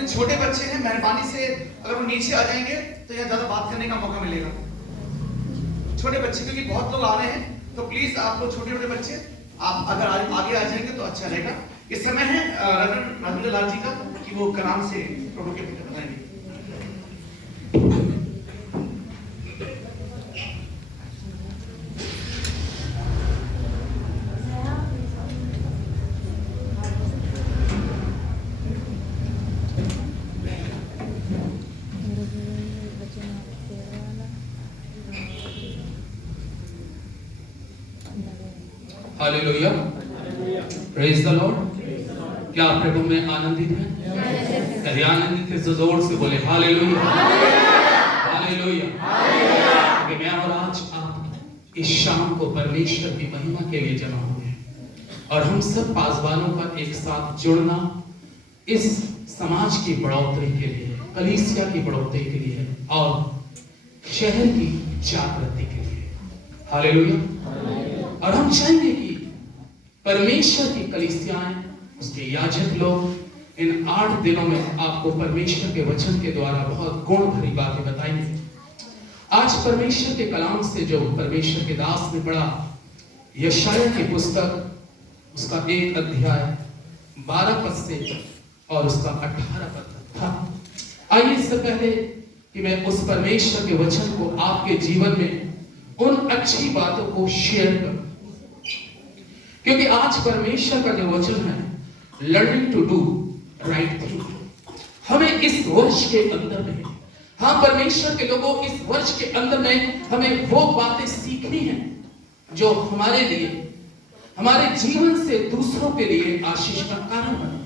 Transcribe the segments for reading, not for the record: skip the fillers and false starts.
अपने छोटे बच्चे हैं, मेहरबानी से अगर वो नीचे आ जाएंगे तो यहाँ ज्यादा बात करने का मौका मिलेगा। छोटे बच्चे, क्योंकि बहुत लोग आ रहे हैं, तो प्लीज आप लोग छोटे छोटे बच्चे आप अगर आगे आ जाएंगे तो अच्छा रहेगा। इस समय है रेवरेंड राजेंद्र लाल जी का कि वो कलाम से प्रभु के पिता बताएंगे। Hallelujah, praise the Lord. क्या आप प्रभु में आनंदित हैं? यदि आनंदित है तो जोर से बोले हालेलुया, हालेलुया। कि मैं और आज आप इस शाम को परमेश्वर की महिमा के लिए जमा हुए हैं और हम सब पासवानों का एक साथ जुड़ना इस समाज की बढ़ोतरी के लिए, कलीसिया की बढ़ोतरी के लिए और शहर की जागृति के लिए। हालेलुया। और हम चाहेंगे कि परमेश्वर की कलीसियाएं, उसके याजक लोग इन 8 दिनों में आपको परमेश्वर के वचन के द्वारा बहुत गुण भरी बातें बताएंगे। आज परमेश्वर के कलाम से जो परमेश्वर के दास ने पढ़ा, यशायाह की पुस्तक, उसका 1 अध्याय 12 पद से और उसका 18 पद था। आइए इससे पहले कि मैं उस परमेश्वर के वचन को आपके जीवन में उन अच्छी बातों को शेयर करूं, क्योंकि आज परमेश्वर का जो वचन है, learning to do right thing, हमें इस वर्ष के अंदर में, हाँ परमेश्वर के लोगों, इस वर्ष के अंदर में हमें वो बातें सीखनी है जो हमारे लिए, हमारे जीवन से दूसरों के लिए आशीष का कारण बने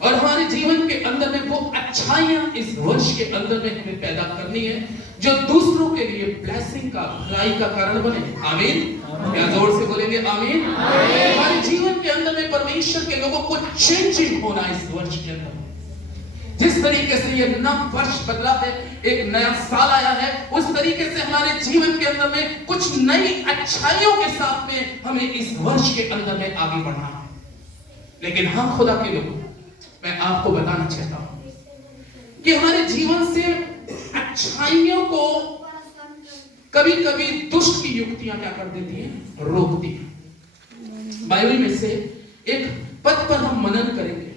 और हमारे जीवन के अंदर में वो अच्छाइयां इस वर्ष के अंदर में हमें पैदा करनी है जो दूसरों के लिए ब्लेसिंग का, भलाई का कारण बने। आमीन। क्या जोर से बोलेंगे आमीन? हमारे जीवन के अंदर में परमेश्वर के लोगों को चेंजिंग होना इस वर्ष के अंदर। जिस तरीके से ये नया वर्ष बदला है, एक नया साल आया है, उस तरीके से हमारे जीवन के अंदर में कुछ नई अच्छाइयों के साथ में हमें इस वर्ष के अंदर में आगे बढ़ना है। लेकिन हम खुदा के लोग, मैं आपको बताना चाहता हूं कि हमारे जीवन से अच्छाइयों को कभी कभी दुष्ट की युक्तियां क्या कर देती हैं? रोकती हैं। बाइबल में से एक पद पर हम मनन करेंगे।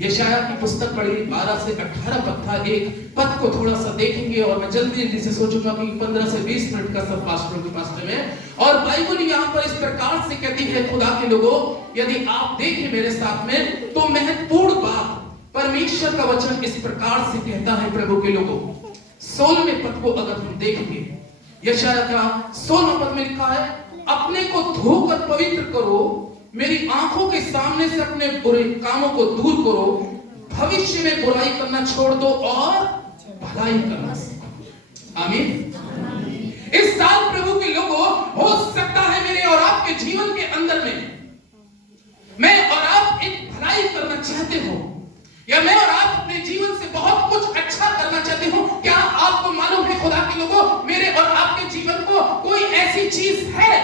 यशायाह की पुस्तक पढ़ी 12 से 18 पद था। एक पद को थोड़ा सा देखेंगे और मैं जल्दी से सोचूंगा कि 15 से 20 मिनट का सब पास्टरों के पास में। और बाइबल यहाँ पर इस प्रकार से कहती है, खुदा के लोगों, यदि आप देखें मेरे साथ में, तो महत्वपूर्ण बात परमेश्वर का वचन इस प्रकार से कहता है प्रभु के लोगों। 16वें पद को अगर हम देखेंगे, यशायाह का 16वां पद में लिखा है, अपने को धोकर पवित्र करो, मेरी आंखों के सामने से अपने बुरे कामों को दूर करो, भविष्य में बुराई करना छोड़ दो और भलाई करना सीखो। आमीन। इस साल प्रभु के लोगों, हो सकता है मेरे और आपके जीवन के अंदर में मैं और आप एक भलाई करना चाहते हो, या मैं और आप अपने जीवन से बहुत कुछ अच्छा करना चाहते हो। क्या आपको मालूम है खुदा के लोगों, मेरे और आपके जीवन को कोई ऐसी चीज है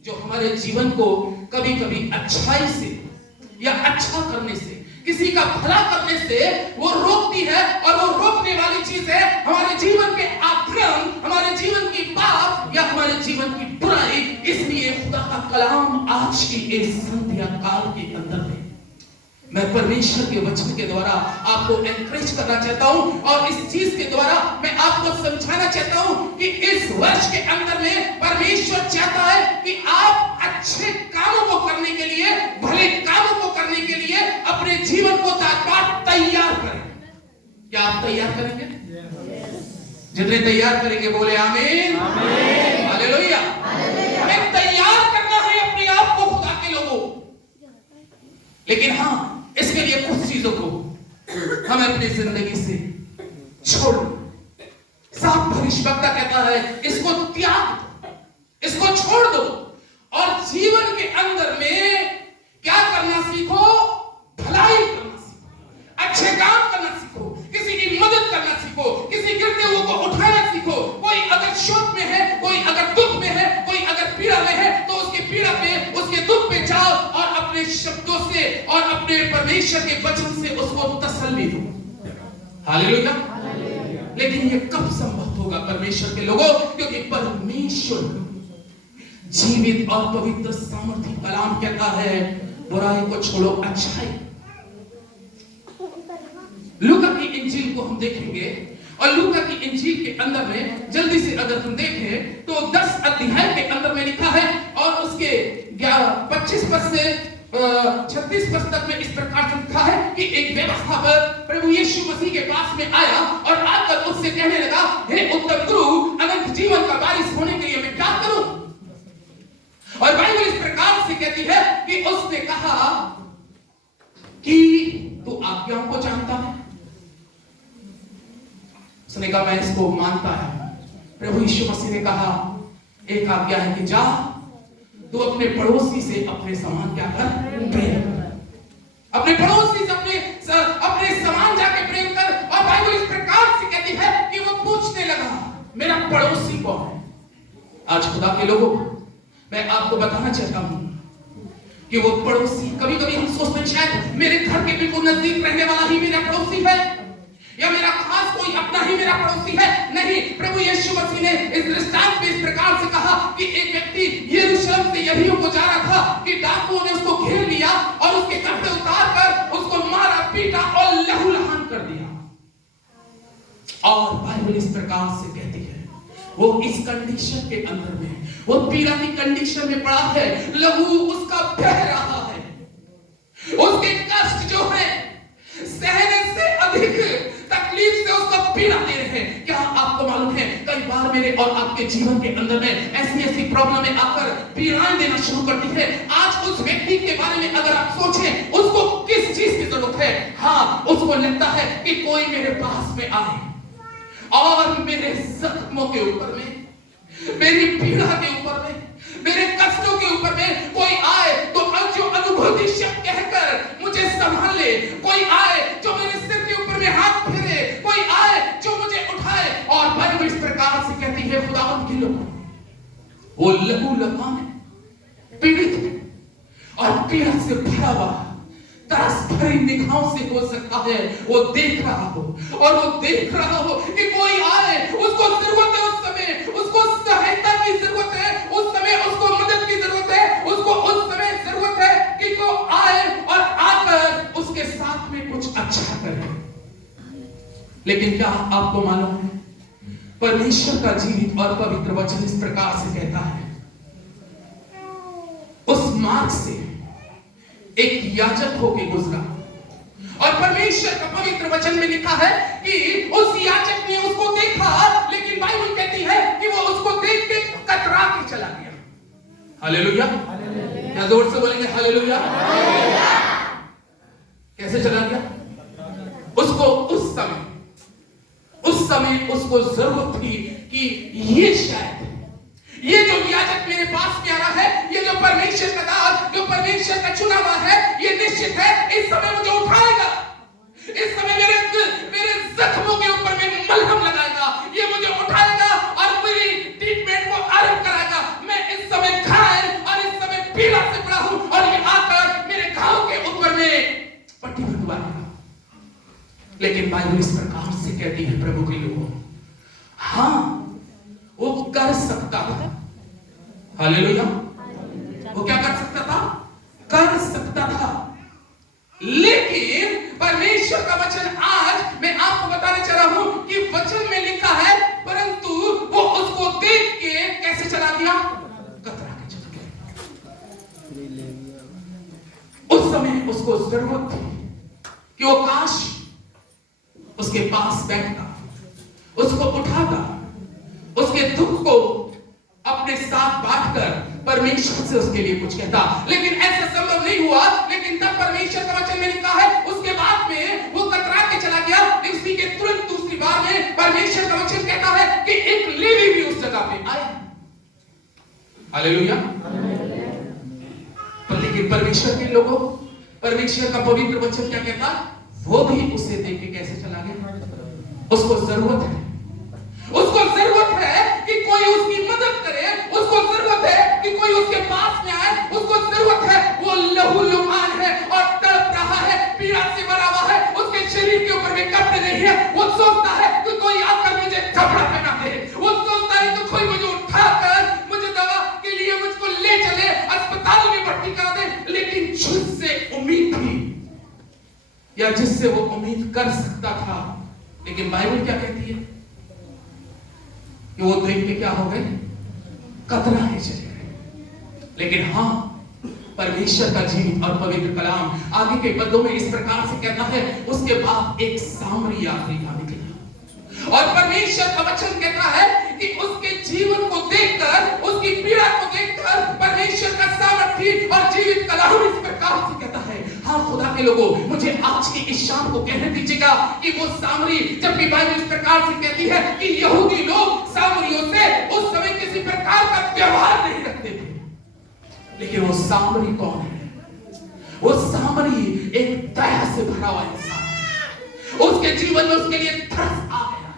जो हमारे जीवन को कभी कभी अच्छाई से या अच्छा करने से, किसी का भला करने से वो रोकती है, और वो रोकने वाली चीज है हमारे जीवन के अधर्म, हमारे जीवन की पाप या हमारे जीवन की बुराई। इसलिए खुदा का कलाम आज की इस संध्या काल के अंदर में मैं परमेश्वर के वचन के द्वारा आपको एनकरेज करना चाहता हूं, और इस चीज के द्वारा मैं आपको समझाना चाहता हूं कि इस वर्ष के अंदर में परमेश्वर चाहता है कि आप अच्छे कामों को करने के लिए, भले कामों को करने के लिए अपने जीवन को तैयार करें। क्या आप तैयार करेंगे? जितने तैयार करेंगे बोले आमीन, हालेलुया। हमें तैयार करना है अपने आप को खुदा के लोगों। लेकिन हाँ, इसके लिए कुछ चीजों को हमें अपनी जिंदगी से छोड़। साफ भविष्यवक्ता कहता है, इसको त्याग दो, इसको छोड़ दो और जीवन के अंदर में क्या करना सीखो? भलाई करना सीखो, अच्छे काम करना सीखो, किसी की मदद करना सीखो, किसी गिरते हुए को उठाना सीखो। कोई अगर शोक में है, कोई अगर दुख में है, कोई अगर पीड़ा में है, तो उसकी पीड़ा पे, उसके दुख पे जाओ और अपने शब्दों से और अपने परमेश्वर के वचन से उसको तसल्ली दो। हालेलुया। लेकिन ये कब संभव होगा परमेश्वर के लोगों? क्योंकि परमेश्वर जीवित और पवित्र सामर्थी कलाम कहता है बुराई को छोड़ो, अच्छाई। लूका की इंजील को हम देखेंगे और लूका की इंजील के अंदर में जल्दी से अगर हम देखें तो 10 अध्याय के अंदर में लिखा है और उसके 25 पद से 36 पद तक में इस प्रकार से लिखा है कि एक व्यवस्था पर प्रभु यीशु मसीह के पास में आया और आकर उससे कहने लगा, हे उत्तम गुरु, अनंत जीवन का वारिस होने के लिए मैं क्या करूं? और बाइबल इस प्रकार से कहती है कि उसने कहा कि तू आज्ञाओं को जानता है। उसने कहा मैं इसको मानता है। प्रभु यीशु मसीह ने कहा एक आज्ञा है कि जा तू अपने पड़ोसी से अपने समान क्या कर, प्रेम। अपने पड़ोसी से अपने समान जाके प्रेम कर। और बाइबल इस प्रकार से कहती है कि वो पूछने लगा मेरा पड़ोसी कौन है? आज खुदा के लोगों, मैं आपको बताना चाहता हूं कि वो पड़ोसी, कभी कभी हम सोचते हैं शायद मेरे घर के बिल्कुल नजदीक रहने वाला ही मेरा पड़ोसी है या मेरा खास कोई अपना ही मेरा पड़ोसी है। नहीं, प्रभु यीशु मसीह ने इस दृष्टांत में इस प्रकार से कहा कि एक व्यक्ति यरूशलेम से यरीहो को जा रहा था कि डाकुओं ने उसको घेर लिया और उसके कपड़े उतार कर उसको मारा, पीटा और लहूलुहान कर दिया। और बाइबल इस प्रकार से कहती है वो इस कंडीशन के अंदर में, वो पीड़ा की कंडीशन में पड़ा है, लहू उसका बह रहा है, उसके कष्ट जो है सहने से अधिक तकलीफ से उसको पीड़ा दे रहे हैं। क्या आपको मालूम है कई बार मेरे और आपके जीवन के अंदर में ऐसी प्रॉब्लमें आकर पीड़ाएं देना शुरू करती है। आज उस व्यक्ति के बारे में अगर आप सोचें उसको किस चीज की जरूरत है? हाँ, उसको लगता है कि कोई मेरे पास में आए और मेरे जख्मों के ऊपर में, मेरी पीड़ा के ऊपर में, मेरे कष्टों के ऊपर में कोई आए तो जो अनुभूति शब्द कहकर मुझे संभाल ले, कोई आए जो मेरे सिर के ऊपर में हाथ फेरे, कोई आए जो मुझे उठाए। और बाइबल इस प्रकार से कहती है खुदावंद के लोग वो लहूलुहान है, पीड़ित है और पीड़ा से भरा हुआ, तरस भरी निगाहों से हो सकता है वो देख रहा हो और वो देख रहा हो कि कोई आए, उसको जरूरत है, उस समय उसको सहायता की जरूरत है, उस समय उसको मदद की जरूरत है, उसको उस समय जरूरत है कि को आए और आकर उसके साथ में कुछ अच्छा करे। लेकिन क्या आपको मालूम है परमेश्वर का जीवित और पवित्र वचन इस प्रकार से कहता है, उस मार्ग से एक याजक होके गुजरा और परमेश्वर का पवित्र वचन में लिखा है कि उस याजक ने उसको देखा, लेकिन बाइबल कहती है कि वो उसको देख के कतरा के चला गया। हालेलुया, क्या जोर से बोलेंगे हालेलुया? कैसे चला गया? उसको उस समय उसको जरूरत थी कि ये शायद ये जो याजक मेरे पास में आ रहा है, ये जो परमेश्वर का दास, जो परमेश्वर का चुना हुआ है, ये निश्चित है इस समय मुझे उठाएगा, इस समय मेरे जख्मों के ऊपर में मलहम लगाएगा, ये मुझे उठाएगा और मेरी ट्रीटमेंट को आरंभ कराएगा। मैं इस समय घायल और इस समय पीड़ा से पड़ा हूं और ये आकर मेरे घाव के ऊपर में पट्टी बंधवाएगा। लेकिन बाइबल इस प्रकार से कहती है प्रभु के लोगों, हाँ वो कर सकता था। हालेलुया, वो क्या कर सकता था? कर सकता था। लेकिन परमेश्वर का वचन आज मैं आपको बताने चला हूं कि वचन में लिखा है परंतु वो उसको देख के कैसे चला गया? कतरा के चला गया। उस समय उसको जरूरत थी कि वो काश उसके पास बैठता, उसको उठाता, उसके दुख को अपने साथ बांटकर परमेश्वर से उसके लिए कुछ कहता। लेकिन ऐसा संभव नहीं हुआ। लेकिन तब परमेश्वर का वचन में लिखा है उसके बाद में वो कतरा के चला गया। उसी के तुरंत दूसरी बार में परमेश्वर का वचन कहता है कि एक लेवी भी उस जगह पे आया। हालेलुया। पर लेकिन परमेश्वर के लोगों, परमेश्वर का पवित्र वचन क्या कहता? वो भी उसे देख के कैसे चला गया? उसको जरूरत है, उसको जरूरत है कि कोई उसकी मदद करे, उसको जरूरत है कि कोई उसके पास में आए, उसको जरूरत है, वो लहूलुहान है और तड़प रहा है, पीड़ा से भरा हुआ है, उसके शरीर शरीर के ऊपर में कपड़े नहीं है, वो सोचता है कि कोई आकर मुझे कपड़ा पहना दे, वो सोचता है कि कोई मुझे उठाकर मुझे दवा के लिए मुझको ले चले, अस्पताल में भर्ती करा दे। लेकिन जिससे उम्मीद थी या जिससे वो उम्मीद कर सकता था, लेकिन बाइबल क्या कहती है कि वो देख के क्या हो गए, कतराए चले गए। लेकिन हाँ, परमेश्वर का जीवित और पवित्र कलाम आगे के पदों में इस प्रकार से कहता है, उसके बाद एक सामरी यात्री का निकला और परमेश्वर का वचन कहता है कि उसके जीवन को देखकर, उसकी पीड़ा को देखकर परमेश्वर का सामर्थ्य और जीवित कलाम इस प्रकार से कहता है। हाँ खुदा के लोगों, मुझे आज की इस शाम को कहने दीजिएगा कि वो सामरी, जबकि बाइबल इस प्रकार से कहती है कि यहूदी लोग सामरियों से उस समय किसी प्रकार का व्यवहार नहीं रखते थे, लेकिन वो सामरी कौन है? वो सामरी एक दया से भरा हुआ इंसान है। उसके जीवन में उसके लिए तरस आ गया।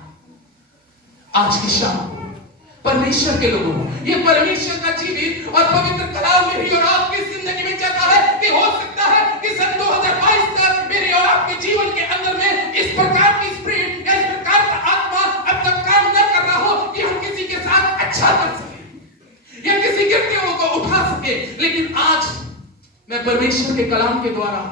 आज की शाम परमेश्वर के लोगों, ये परमेश्वर का जीवित और पवित्र कलाम मेरी और आपकी जिंदगी में चाहता है कि हो सकता है कि सन 2022 तक मेरे और आपके जीवन के अंदर में इस प्रकार की स्पिरिट या इस प्रकार का आत्मा अब तक काम न कर रहा हो कि हम किसी के साथ अच्छा कर सके या किसी गिरते हुए को उठा सके। लेकिन आज मैं परमेश्वर के कलाम के द्वारा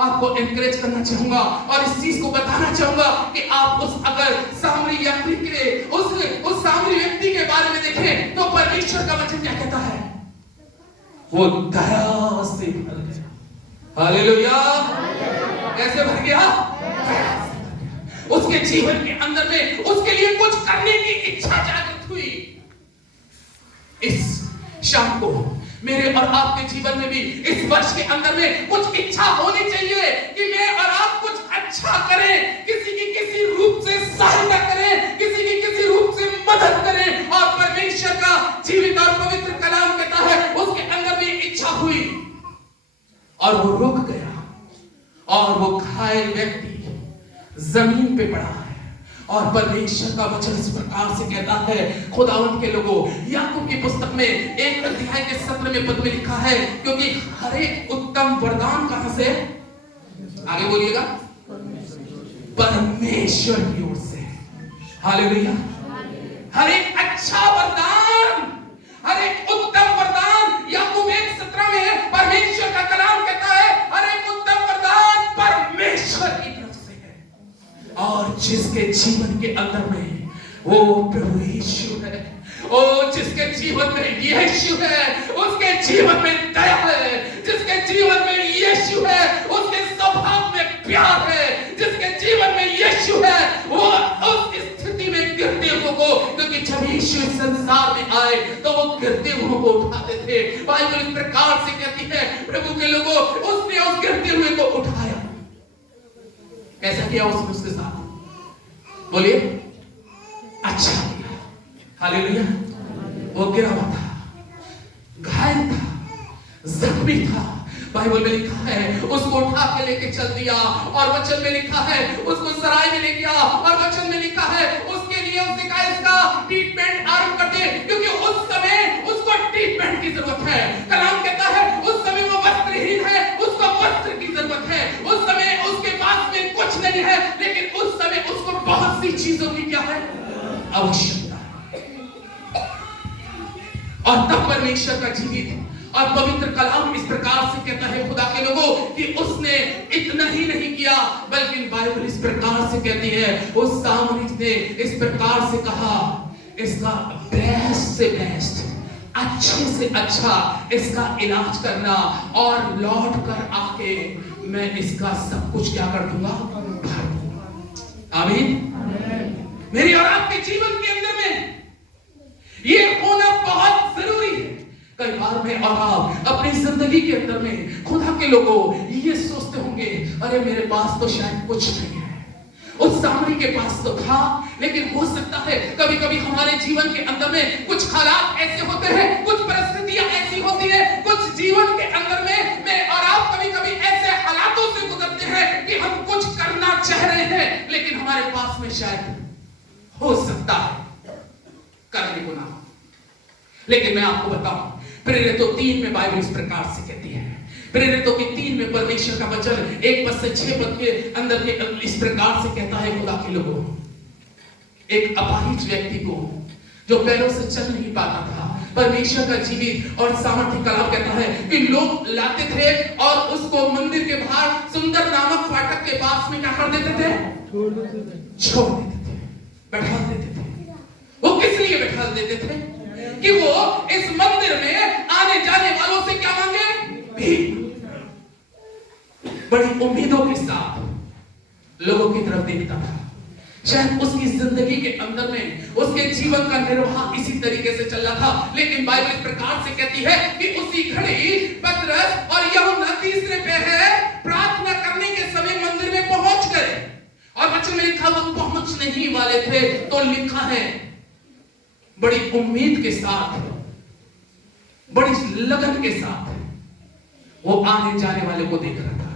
आपको एनकरेज करना चाहूंगा और इस चीज को बताना चाहूंगा कि आप उस अगर सामरी यात्री के उस सामरी व्यक्ति के बारे में देखें तो परमेश्वर का वचन क्या कहता है? वो दया से भर गया। हालेलुया। कैसे भर गया? उसके जीवन के अंदर में उसके लिए कुछ करने की इच्छा जागृत हुई। इस शाम को मेरे और आपके जीवन में भी इस वर्ष के अंदर में कुछ इच्छा होनी चाहिए कि मैं और आप कुछ अच्छा करें, किसी की किसी रूप से सहायता करें, किसी की किसी रूप से मदद करें। और परमेश्वर का जीवित और पवित्र कलाम कहता है उसके अंदर में इच्छा हुई और वो रुक गया और वो घायल व्यक्ति जमीन पे पड़ा है। और परमेश्वर का वचन इस प्रकार से कहता है, खुदावंत के लोगों, याकूब की पुस्तक में 1 अध्याय के 17वें पद में लिखा है, क्योंकि हर एक उत्तम वरदान कहां से? आगे बोलिएगा, परमेश्वर की ओर से। हालेलुया। हर एक अच्छा वरदान, हर एक उत्तम वरदान याकूब 1:17 में परमेश्वर का कलाम कहता है हर एक उत्तम वरदान परमेश्वर की तरफ से है। और जिसके जीवन के अंदर में वो प्रभु यीशु है, ओ जिसके जीवन में यीशु है उसके जीवन में दया है, जिसके जीवन में यीशु है उसके स्वभाव में प्यार है, जिसके जीवन में यीशु है वो उस स्थिति में गिरते हुए को, क्योंकि जब यीशु इस संसार में आए तो वो गिरते हुए को उठाते थे। बाइबल इस प्रकार से कहती है, प्रभु के लोगों, उसने उस गिरते हुए को उठाया। कैसा किया उसने उसके साथ? बोलिए, अच्छा किया। हालेलुया। वो गिरा हुआ था, घायल था, जख्मी था। बाइबल में लिखा है उसको उठा के लेके चल दिया, और वचन में लिखा है उसको सराय में ले गया, और वचन में लिखा है उसके लिए उसने कहा इसका ट्रीटमेंट आरंभ कर दे, क्योंकि उस समय उसको ट्रीटमेंट की जरूरत है। कलाम कहता है उस समय वो वस्त्रहीन है, उसको वस्त्र की जरूरत है। उस समय उसके पास में कुछ नहीं है, लेकिन उस समय उसको बहुत सी चीजों की क्या है? आवश्यकता है। और तब परमेश्वर का जीवित और पवित्र कलाम इस प्रकार से कहता है, खुदा के लोगों, कि उसने इतना ही नहीं किया, बल्कि बाइबल इस प्रकार से कहती है उस सामरी ने इस प्रकार से कहा, इसका बेस्ट से बेस्ट, अच्छे से अच्छा इसका इलाज करना, और लौट कर आके मैं इसका सब कुछ क्या कर दूंगा? भर दूंगा। आमीन। मेरी और आपके जीवन के अंदर में ये होना बहुत जरूरी है। कई बार मैं और आप अपनी जिंदगी के अंदर में, खुदा के लोगों, ये सोचते होंगे अरे मेरे पास तो शायद कुछ नहीं है, उस सामरी के पास तो था। लेकिन हो सकता है कभी कभी हमारे जीवन के अंदर में कुछ हालात ऐसे होते हैं, कुछ परिस्थितियां ऐसी होती है, कुछ जीवन के अंदर में मैं और आप कभी कभी ऐसे हालातों से गुजरते हैं कि हम कुछ करना चाह रहे हैं, लेकिन हमारे पास में शायद हो सकता है करने को ना हो। लेकिन मैं आपको बताऊं, प्रेरितों 3 में बाइबल इस प्रकार से कहती है प्रेरितों के 3 में परमेश्वर का वचन 1 पद से 6 पद के अंदर के इस प्रकार से कहता है, खुदा के लोगों, एक अपाहिज व्यक्ति को जो पैरों से चल नहीं पाता था, परमेश्वर का जीवित और सामर्थ्य कलाम कहता है कि लोग लाते थे और उसको मंदिर के बाहर सुंदर नामक फाटक के पास में क्या कर देते थे? छोड़ देते थे, बैठा देते थे। वो किस लिए बैठा देते थे? कि वो इस मंदिर में आने जाने वालों से क्या मांगे? भीख। बड़ी उम्मीदों के साथ लोगों की तरफ देखता था। शायद उसकी जिंदगी के अंदर में उसके जीवन का निर्वाह इसी तरीके से चल रहा था, लेकिन बाइबल इस प्रकार से कहती है कि उसी घड़ी पतरस और यूहन्ना तीसरे पे है, प्रार्थना करने के समय मंदिर में पहुंच गए। और वचन में लिखा वो पहुंच नहीं वाले थे, तो लिखा है बड़ी उम्मीद के साथ, बड़ी लगन के साथ वो आने जाने वाले को देख रहा था।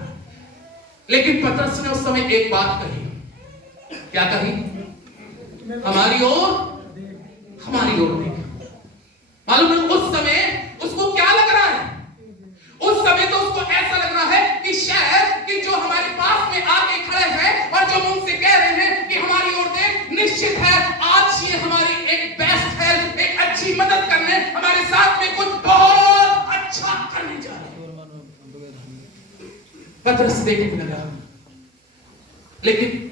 लेकिन पतरस ने उस समय एक बात कही। क्या कही? हमारी ओर देख। मालूम है उस समय उसको क्या लग रहा है? उस समय तो उसको ऐसा लग रहा है कि शायद कि जो हमारे पास में आके खड़े हैं और जो मुझसे कह रहे हैं कि हमारी ओर देख, निश्चित है आज ये हमारी एक बेस्ट हेल्प, एक अच्छी मदद करने, हमारे साथ में कुछ बहुत अच्छा करने जा रहे हैं। पतरस देखने लगा, लेकिन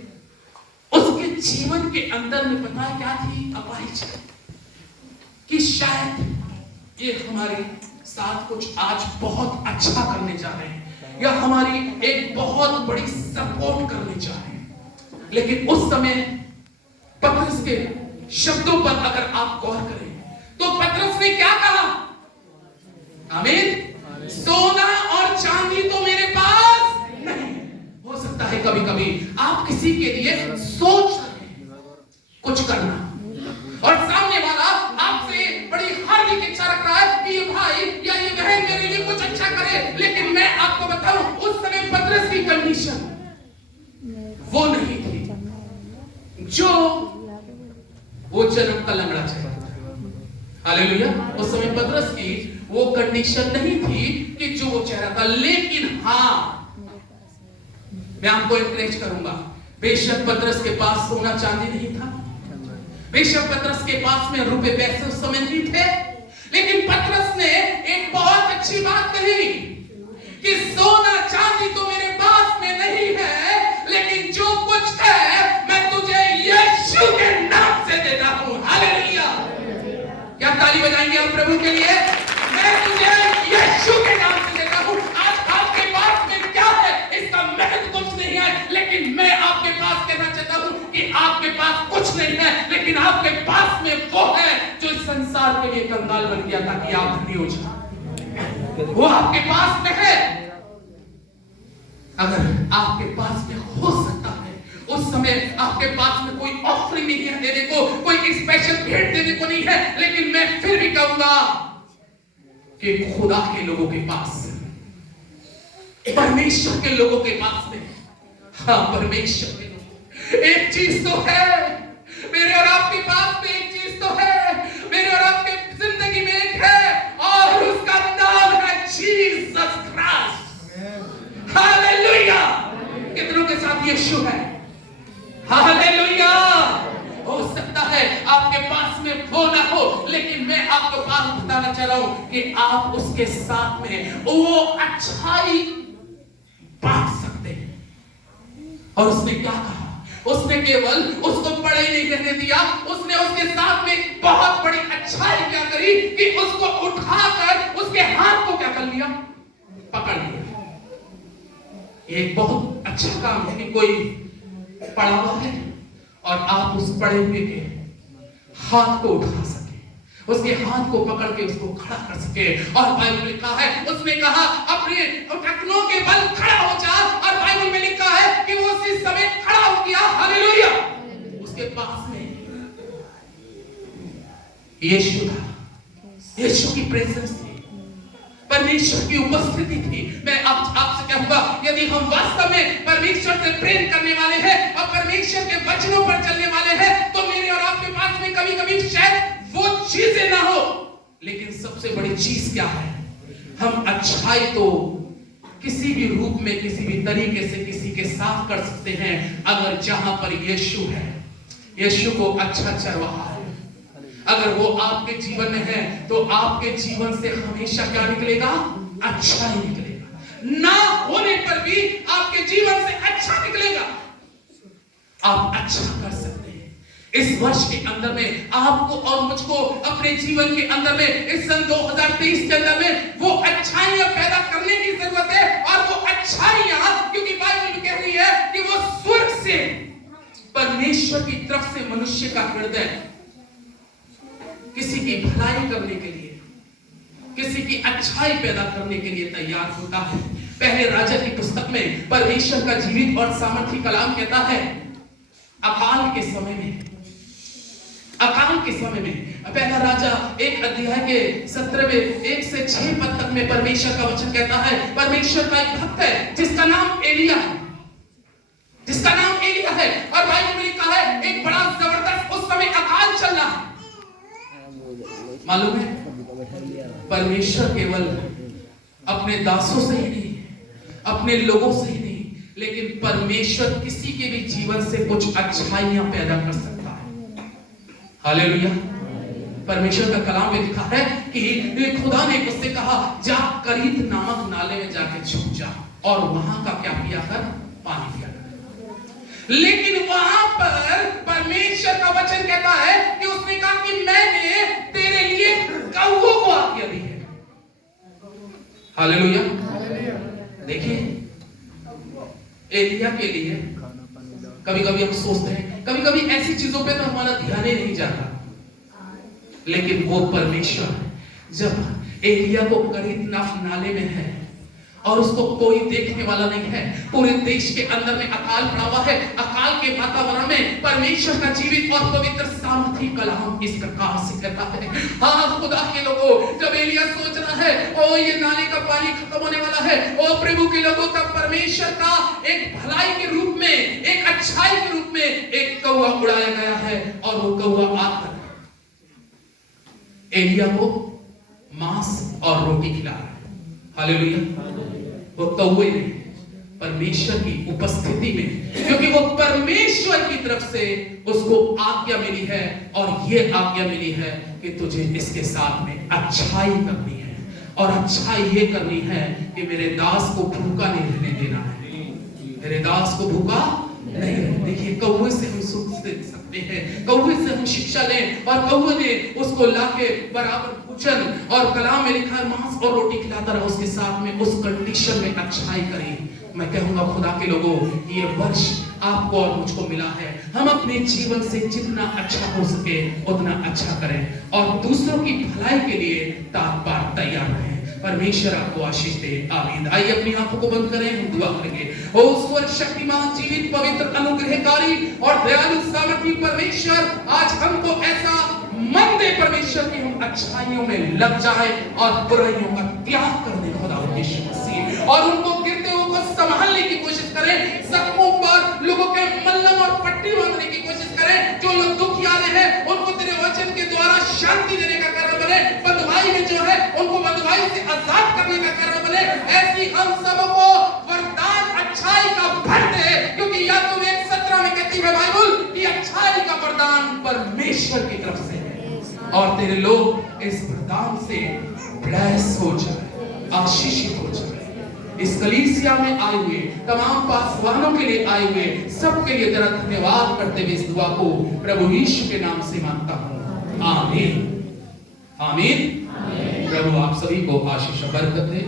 उसके जीवन के अंदर में पता है क्या थी? अपाहिज, कि शायद ये हमारे साथ कुछ आज बहुत अच्छा करने जा रहे हैं या हमारी एक बहुत बड़ी सपोर्ट करने जा रहे हैं। लेकिन उस समय पतरस के शब्दों पर अगर आप गौर करें तो पतरस ने क्या कहा? आमीन। सोना और चांदी तो मेरे पास नहीं। हो सकता है कभी कभी आप किसी के लिए सोच रहे हैं कुछ करना और सामने वाला आपसे बड़ी हार्दिक इच्छा रख रहा है कि ये भाई या ये बहन मेरे लिए कुछ अच्छा करे, लेकिन मैं आपको बताऊं उस समय पतरस की कंडीशन वो नहीं थी जो वो जन्म का लंगड़ा था। हालेलुया। उस समय पतरस की वो कंडीशन नहीं थी कि जो वो चाह रहा था। लेकिन हाँ, मैं आपको एनकरेज करूंगा, बेशक पतरस के पास सोना चांदी नहीं था, बेशक पतरस के पास में रुपए पैसे उस समय नहीं थे, लेकिन पतरस ने एक बहुत अच्छी बात कही कि सोना चांदी तो मेरे पास में नहीं है, लेकिन जो कुछ है मैं तुझे यीशु के नाम से देता हूं। हालेलुया। क्या ताली बजाएंगे आप प्रभु के लिए? मैं तुझे यीशु के नाम से देता हूं। आज आपके पास में क्या है इसका महत्व कुछ नहीं है, लेकिन मैं आपके पास कहना चाहता हूं कि आपके पास कुछ नहीं है, लेकिन आपके पास में वो है जो इस संसार के लिए कंगाल बन गया ताकि आप धनी हो जाए। वो आपके पास में है। अगर आपके पास में हो सकता है उस समय आपके पास में कोई ऑफरिंग नहीं है देने को, कोई स्पेशल भेंट देने को नहीं है, लेकिन मैं फिर भी कहूंगा कि खुदा के लोगों के पास, परमेश्वर के लोगों के पास में, हाँ परमेश्वर के लोग, एक चीज तो है मेरे और आपके पास में, एक चीज तो है मेरे और आपके जिंदगी में, एक है और उसका नाम है जीसस क्राइस्ट। हालेलुया। कितनों के साथ यीशु है? हालेलुया। हो सकता है आपके पास में वो ना हो, लेकिन मैं आपको बात बताना चाह रहा हूं कि आप उसके साथ में वो अच्छाई बांट सकते हैं। और उसने क्या कहा? उसने केवल उसको पढ़े ही नहीं रहने दिया, उसने उसके साथ में बहुत बड़ी अच्छाई क्या करी कि उसको उठाकर उसके हाथ को क्या कर लिया? पकड़ लिया। ये एक बहुत अच्छा काम है कि कोई पड़ा हुआ है और आप उस पड़े हुए के हाथ को उठा सके, उसके हाथ को पकड़ के उसको खड़ा कर सके। और बाइबल में लिखा है, उसने कहा अपने टखनों के बल खड़ा हो जा, और बाइबल में लिखा है कि वो उसी समय खड़ा हो गया। हालेलुया। उसके पास में यीशु था, यीशु की प्रेजेंस थी, परमेश्वर की उपस्थिति थी। मैं आपसे कहूंगा, यदि हम वास्तव में परमेश्वर से प्रेम करने वाले हैं और परमेश्वर के वचनों पर चलने वाले हैं, तो मेरे और आपके पास में कभी-कभी शायद वो चीजें ना हो, लेकिन सबसे बड़ी चीज क्या है? हम अच्छाई तो किसी भी रूप में, किसी भी तरीके से किसी के साथ कर सकते हैं, अगर जहां पर यीशु है, यीशु को अच्छा चरवाहा है, अगर वो आपके जीवन में है, तो आपके जीवन से हमेशा क्या निकलेगा? अच्छा ही निकलेगा। ना होने पर भी आपके जीवन से अच्छा निकलेगा। आप अच्छा कर सकते हैं। इस वर्ष के अंदर में आपको और मुझको अपने जीवन के अंदर में, इस सन 2023 के अंदर में वो अच्छाइयां पैदा करने की जरूरत है। और वो अच्छाइयां, क्योंकि बाइबल कह रही है कि वो स्वर्ग से, परमेश्वर की तरफ से मनुष्य का हृदय किसी की भलाई करने के लिए, किसी की अच्छाई पैदा करने के लिए तैयार होता है। पहले राजा की पुस्तक में परमेश्वर का जीवित और सामर्थी कलाम कहता है, अकाल के समय में पहला राजा 1 अध्याय के 17 में 1 से 6 पद तक में परमेश्वर का वचन कहता है, परमेश्वर का एक भक्त है जिसका नाम एलिया है, और बाइबल में लिखा है एक बड़ा जबरदस्त उस समय अकाल चल रहा है। मालूम है, परमेश्वर केवल अपने दासों से ही नहीं, अपने लोगों से ही नहीं, लेकिन परमेश्वर किसी के भी जीवन से कुछ अच्छाइयां पैदा कर सकता है। हालेलुया। परमेश्वर का कलाम में लिखा है कि खुदा ने उससे कहा, जा करीत नामक नाले में जाके छुप जा और वहां का क्या पिया कर? पानी पिया कर। लेकिन वहां पर परमेश्वर का वचन कहता है कि उसने कहा कि मैंने तेरे लिए कौवों को आज्ञा दी है। हालेलुया। देखिए, एलिया के लिए कभी कभी हम सोचते हैं, कभी कभी ऐसी चीजों पे तो हमारा ध्यान ही नहीं जाता, लेकिन वो परमेश्वर जब एलिया को करीत नाले में है और उसको कोई देखने वाला नहीं है, पूरे देश के अंदर में अकाल पड़ा हुआ है, अकाल के वातावरण में परमेश्वर का जीवित और पवित्र सामर्थी कलाम इस प्रकार से कहता है, हाँ खुदा के लोगों, जब एलिया सोच रहा है ओ ये नाले का पानी खत्म होने वाला है, ओ प्रभु के लोगों, तब परमेश्वर का एक भलाई के रूप में, एक अच्छाई के रूप में एक कौवा उड़ाया गया है, और वो कौवा आकर एलिया को मांस और रोटी खिला रहा है। हालेलुया। वो कौवे ने परमेश्वर की उपस्थिति में, क्योंकि वो परमेश्वर की तरफ से उसको आज्ञा मिली है, और ये आज्ञा मिली है कि तुझे इसके साथ में अच्छाई करनी है, और अच्छाई ये करनी है कि मेरे दास को भूखा नहीं रहने देना है, मेरे दास को भूखा नहीं रहने। देखिए, कौवे से हम सुख सकते हैं, कौवे से हम शिक्षा लें, और कौवे ने उसको लाके बराबर भोजन, और कलाम में लिखा है मांस और रोटी खिलाता रहा उसके साथ में, उस कंडीशन में अच्छाई करी। मैं कहूंगा खुदा के लोगों, ये वर्ष आपको और मुझको मिला है, हम अपने जीवन से जितना अच्छा हो सके उतना अच्छा करें, और दूसरों की भलाई के लिए तात्पर तैयार रहें। परमेश्वर आपको आशीष दे। आमीन। आइए अपनी आंखों को बंद करें, हम दुआ करेंगे। ओ ईश्वर शक्तिमान, जीवित, पवित्र, अनुग्रहकारी और दयालु सामर्थी परमेश्वर, आज हमको ऐसा मन दे परमेश्वर कि हम अच्छाइयों में लग जाए और बुराइयों का त्याग करने खुदा यीशु मसीह, और उनको गिरते हुए को संभालने की कोशिश करें, जख्मों पर लोगों के मल्लम और पट्टी बांधने की कोशिश करें, जो लोग दुखियारे हैं उनको तेरे वचन के द्वारा शांति देने का कारण बने, बंधुआई में जो है उनको बंधुआई से आजाद करने का कारण बने। ऐसी हम सबको वरदान अच्छाई का भर दे, क्योंकि याकूब 1:17 में कहती है बाइबल कि अच्छाई का वरदान परमेश्वर की तरफ से है, और तेरे लोग इस वरदान से ब्लेस हो जाए, आशीषित हो जाए। इस कलीसिया में आए हुए तमाम पासवानों के लिए आए हुए सबके लिए तेरा धन्यवाद करते हुए इस दुआ को प्रभु यीशु के नाम से मांगता हूं। आमीन। आमीन। प्रभु आप सभी को आशीष बरकत दे।